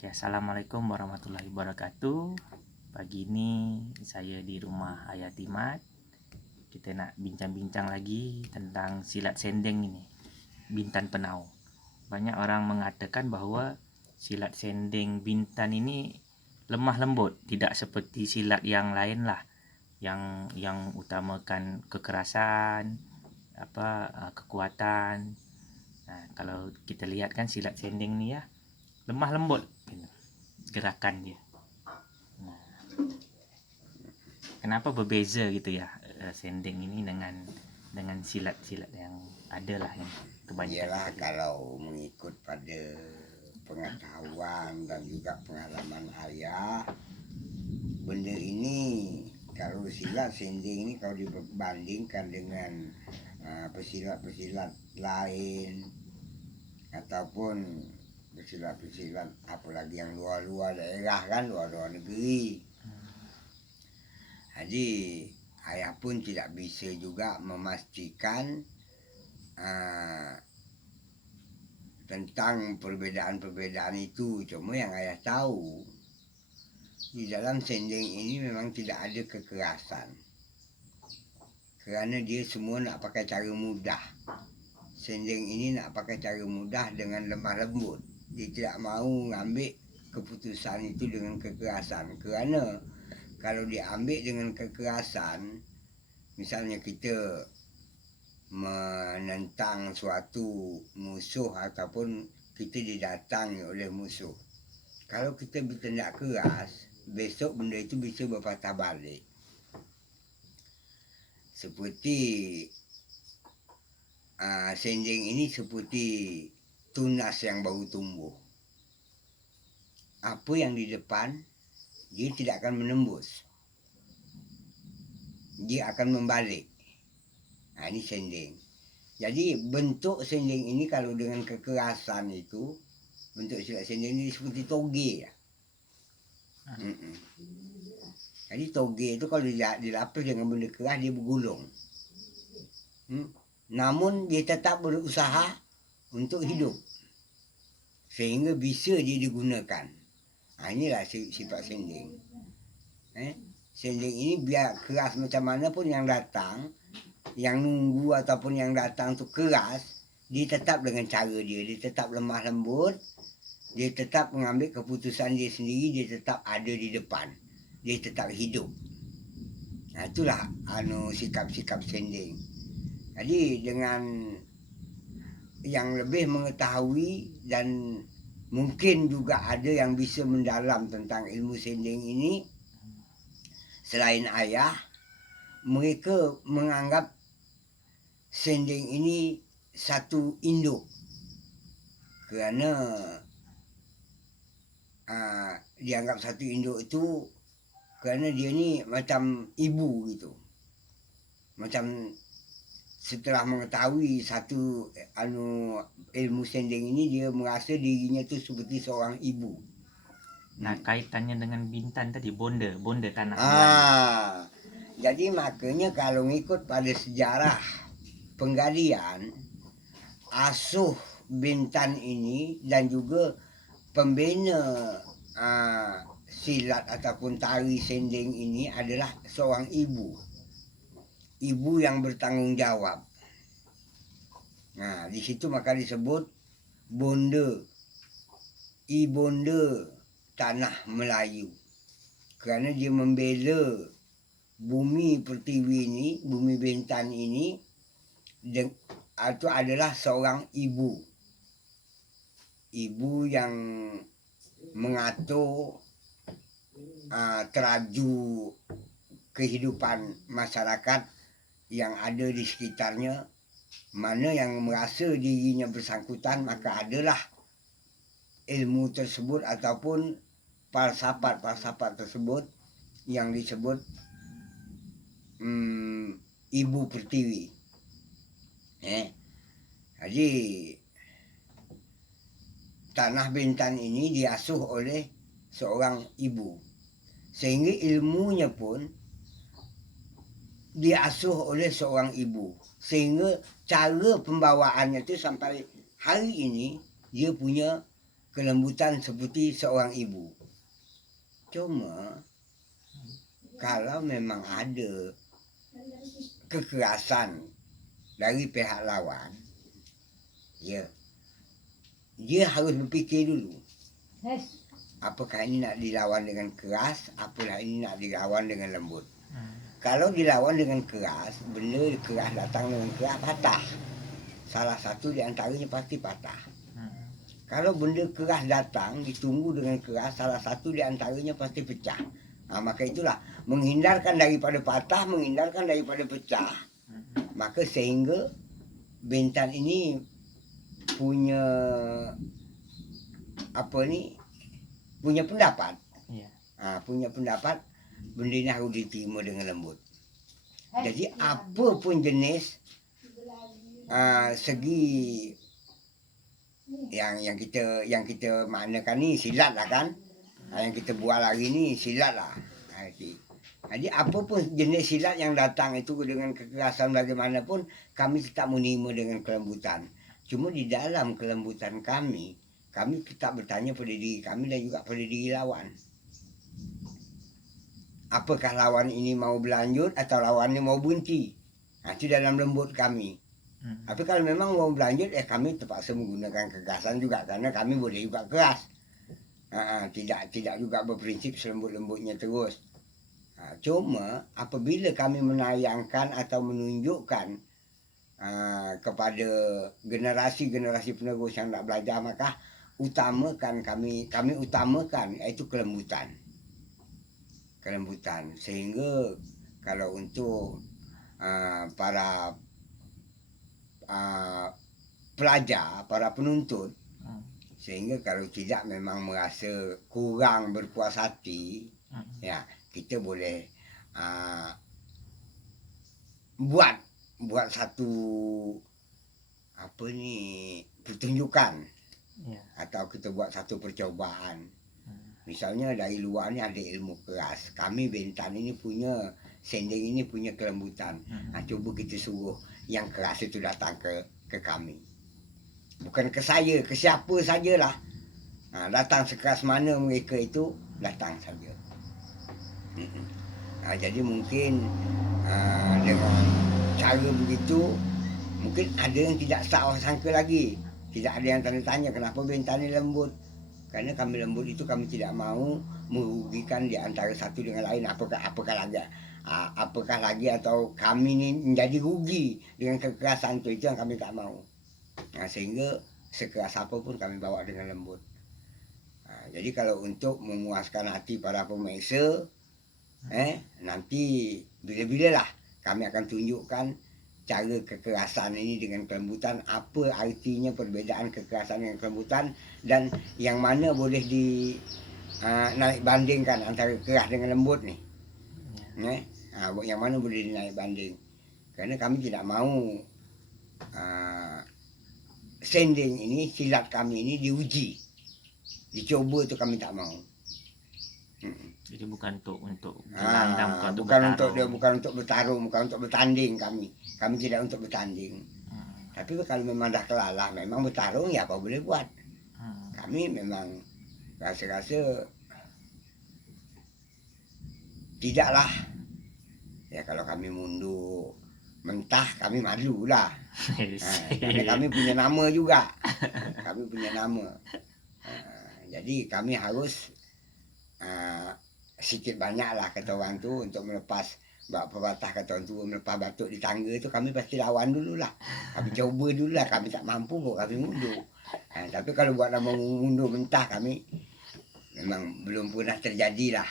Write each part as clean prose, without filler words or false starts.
Oke, assalamualaikum warahmatullahi wabarakatuh. Pagi ini saya di rumah Ayah Timat. Kita nak bincang-bincang lagi tentang silat sendeng ini, Bintan Penau. Banyak orang mengatakan bahwa silat sendeng Bintan ini lemah lembut, tidak seperti silat yang lain lah, yang utamakan kekerasan, kekuatan. Nah, kalau kita lihat kan silat sendeng ni ya, lemah lembut gerakan dia. Nah, kenapa berbeza gitu ya sendeng ini dengan silat-silat yang ada lah yang kebanyakan? Iyalah, kalau mengikut pada pengetahuan dan juga pengalaman ayah, benda ini kalau silat sending ini kalau dibandingkan dengan pesilat-pesilat lain ataupun pesilat-pesilat apalagi yang luar-luar daerah kan, luar-luar negeri. Jadi ayah pun tidak bisa juga memastikan tentang perbedaan-perbedaan itu. Cuma yang ayah tahu, di dalam sendeng ini memang tidak ada kekerasan, kerana dia semua nak pakai cara mudah. Sendeng ini nak pakai cara mudah dengan lemah lembut. Dia tidak mahu ngambil keputusan itu dengan kekerasan, kerana kalau diambil dengan kekerasan, misalnya kita menentang suatu musuh ataupun kita didatangi oleh musuh, kalau kita bertindak keras, besok benda itu bisa berpatah balik. Seperti sendeng ini seperti tunas yang baru tumbuh. Apa yang di depan, dia tidak akan menembus, dia akan membalik. Ini sendeng. Jadi bentuk sendeng ini kalau dengan kekerasan itu, bentuk silat sendeng ini seperti toge ya. Jadi toge itu kalau dilapis dengan benda keras, dia bergulung. Namun dia tetap berusaha untuk hidup, sehingga bisa dia digunakan. Inilah sifat sendeng. Sendeng ini biar keras macam mana pun yang datang, yang nunggu ataupun yang datang tu keras, dia tetap dengan cara dia tetap lemah lembut, dia tetap mengambil keputusan dia sendiri, dia tetap ada di depan, dia tetap hidup. Itulah sikap-sikap sendeng. Jadi dengan yang lebih mengetahui dan mungkin juga ada yang bisa mendalam tentang ilmu sendeng ini selain ayah, mereka menganggap sendeng ini satu induk, kerana dianggap satu induk itu kerana dia ni macam ibu gitu. Macam setelah mengetahui satu ilmu sendeng ini, dia merasa dirinya tu seperti seorang ibu. Nah, kaitannya dengan Bintan tadi, bonda tanah. Jadi makanya kalau ngikut pada sejarah penggalian, asuh Bintan ini dan juga pembina silat ataupun tari sendeng ini adalah seorang ibu. Ibu yang bertanggung jawab. Di situ maka disebut bonda, ibonda tanah Melayu, kerana dia membela bumi pertiwi ini, bumi Bintan ini, itu adalah seorang ibu. Ibu yang mengatur teraju kehidupan masyarakat yang ada di sekitarnya. Mana yang merasa dirinya bersangkutan, maka adalah ilmu tersebut ataupun falsafat tersebut yang disebut ibu pertiwi. Jadi tanah Bintan ini diasuh oleh seorang ibu, sehingga ilmunya pun diasuh oleh seorang ibu, sehingga cara pembawaannya itu sampai hari ini dia punya kelembutan seperti seorang ibu. Cuma kalau memang ada kekerasan dari pihak lawan, ya, dia harus berfikir dulu. Apakah ini nak dilawan dengan keras, apakah ini nak dilawan dengan lembut. Kalau dilawan dengan keras, benda keras datang dengan keras, patah. Salah satu di antaranya pasti patah. Kalau benda keras datang, ditunggu dengan keras, salah satu di antaranya pasti pecah. Maka itulah, menghindarkan daripada patah, menghindarkan daripada pecah. Maka sehingga Bintan ini punya punya pendapat. Punya pendapat, benda ini harus diterima dengan lembut. Jadi apa pun jenis segi yang kita maknakan ni silat lah kan. Yang kita buat hari ni silat lah. Jadi apa pun jenis silat yang datang itu dengan kekerasan bagaimanapun, kami tetap menerima dengan kelembutan. Cuma di dalam kelembutan kami tetap bertanya pada diri kami dan juga pada diri lawan. Apakah lawan ini mau berlanjut atau lawan ini mau berhenti? Itu dalam lembut kami. Tapi kalau memang mau berlanjut, kami terpaksa menggunakan kekerasan juga karena kami boleh juga keras. Tidak juga berprinsip selembut-lembutnya terus. Cuma apabila kami menayangkan atau menunjukkan kepada generasi-generasi penerus yang nak belajar, maka kami utamakan iaitu kelembutan. Sehingga kalau untuk para pelajar, para penuntut, sehingga kalau tidak memang merasa kurang berpuas hati, ya kita boleh buat satu pertunjukan, atau kita buat satu percobaan. Misalnya dari luar ni ada ilmu keras, kami Bintan ini punya sending ini punya kelembutan. Cuba kita suruh yang keras itu datang ke kami. Bukan ke saya, ke siapa sajalah. Datang sekeras mana mereka itu, datang saja. Jadi mungkin dengan cara begitu, mungkin ada yang tidak sangka lagi. Tidak ada yang tanya-tanya kenapa Bintan ini lembut. Karena kami lembut itu kami tidak mau merugikan di antara satu dengan lain. Apakah lagi atau kami ini menjadi rugi dengan kekerasan itu yang kami tak mau. Sehingga sekeras apapun kami bawa dengan lembut. Jadi kalau untuk memuaskan hati para pemirsa, nanti bila-bila lah kami akan tunjukkan cara kekerasan ini dengan kelembutan, apa artinya perbezaan kekerasan dengan kelembutan, dan yang mana boleh naik bandingkan antara keras dengan lembut ni. Yang mana boleh dinaik banding. Kerana kami tidak mahu sending ini, silat kami ini diuji, dicoba tu kami tak mahu. Jadi bukan untuk berlandam, bukan untuk bertarung, bukan untuk bertanding kami. Kami tidak untuk bertanding. Tapi kalau memang dah kelalah, memang bertarung, ya apa boleh buat. Kami memang rasa-rasa tidaklah. Ya kalau kami mundur mentah, kami malulah. Karena kami punya nama juga. Kami punya nama. Jadi kami harus sikit banyak lah kata orang tu untuk melepas pepatah kata orang tu, melepas batuk di tangga tu kami pasti lawan dululah. Kami coba dululah, kami tak mampu kok kami mundur. Tapi kalau buat nama mundur mentah, kami memang belum pernah terjadilah.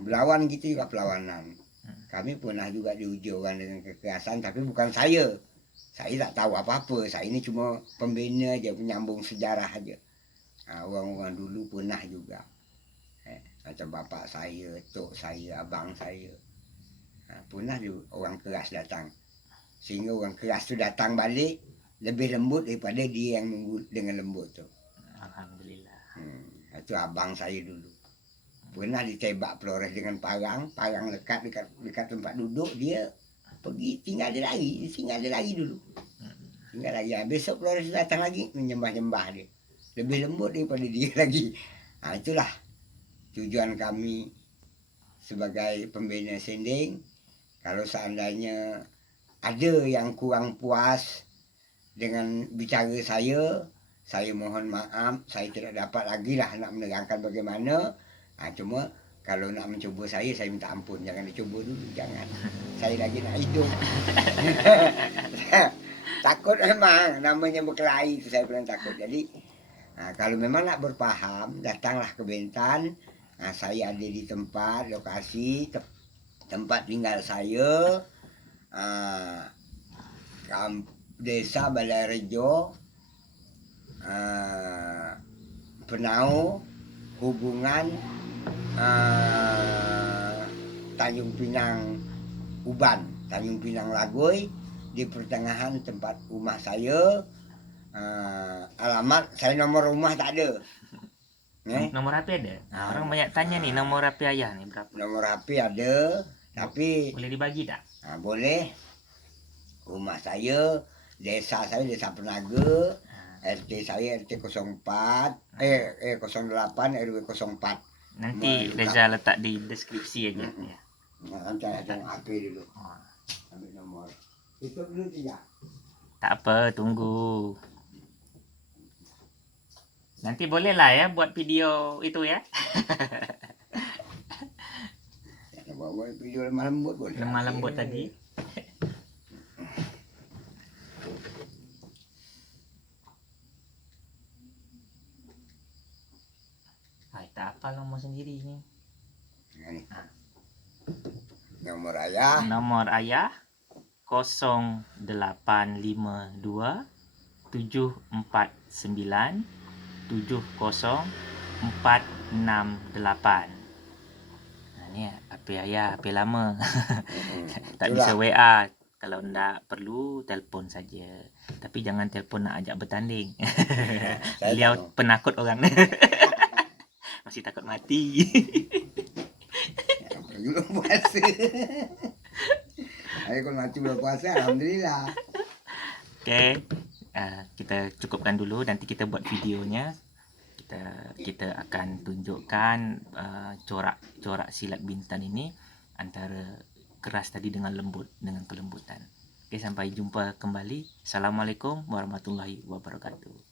Berlawan gitu juga perlawanan. Kami pernah juga diuji orang dengan kekerasan, tapi bukan saya. Saya tak tahu apa-apa. Saya ini cuma pembina aja, penyambung sejarah aja. Orang-orang dulu pernah juga. Macam bapak saya, tok saya, abang saya. Pernah juga orang keras datang. Sehingga orang keras tu datang balik lebih lembut daripada dia yang nunggu dengan lembut tu. Alhamdulillah. Itu abang saya dulu. Pernah ditembak Flores dengan parang lekat dekat tempat duduk, dia pergi tinggal dia lari dulu. Tinggal lagi. Besok Flores datang lagi menyembah-nyembah dia. lebih lembut daripada dia lagi. Nah, itulah tujuan kami sebagai pembina sending. Kalau seandainya ada yang kurang puas dengan bicara saya mohon maaf, saya tidak dapat lagi lah nak menerangkan bagaimana. Cuma kalau nak mencuba saya minta ampun, jangan dicuba dulu, jangan. Saya lagi nak hidup. Takut memang, namanya berkelahi itu saya bilang takut. Jadi kalau memang nak berfaham, datanglah ke Bintan. Saya ada di tempat lokasi tempat tinggal saya, desa Balai Rejo, Penau, hubungan Tanjung Pinang Uban, Tanjung Pinang Lagoy, di pertengahan tempat rumah saya. Alamat saya, nomor rumah tak ada. Nomor HP ada? Orang banyak tanya nih, nomor HP ayah nih berapa? Nomor HP ada, tapi boleh dibagi tak? Boleh. Rumah saya, desa saya Desa Penaga, RT saya RT 04, 08 RW 04. Nanti Reza letak di deskripsi aja. Ya. Nanti saya tengok HP dulu. Ambil nomor. Tutup dulu tidak? Tak apa, tunggu. Nanti boleh lah ya buat video itu ya. Buat video lemah lembut boleh. Lemah lembut tadi. Tak apa nomor sendiri ni. Nomor ayah. Nomor ayah 0852 749 70468. Ni HP ayah, HP lama. Tak bisa WA. Kalau ndak perlu telefon saja. Tapi jangan telefon nak ajak bertanding. Beliau penakut orang. Masih takut mati. Belum puasa. Kalau mati belum puasa, alhamdulillah. Okey. Kita cukupkan dulu, nanti kita buat videonya. Kita akan tunjukkan corak silat Bintan ini antara keras tadi dengan lembut, dengan kelembutan. Okey, sampai jumpa kembali. Assalamualaikum warahmatullahi wabarakatuh.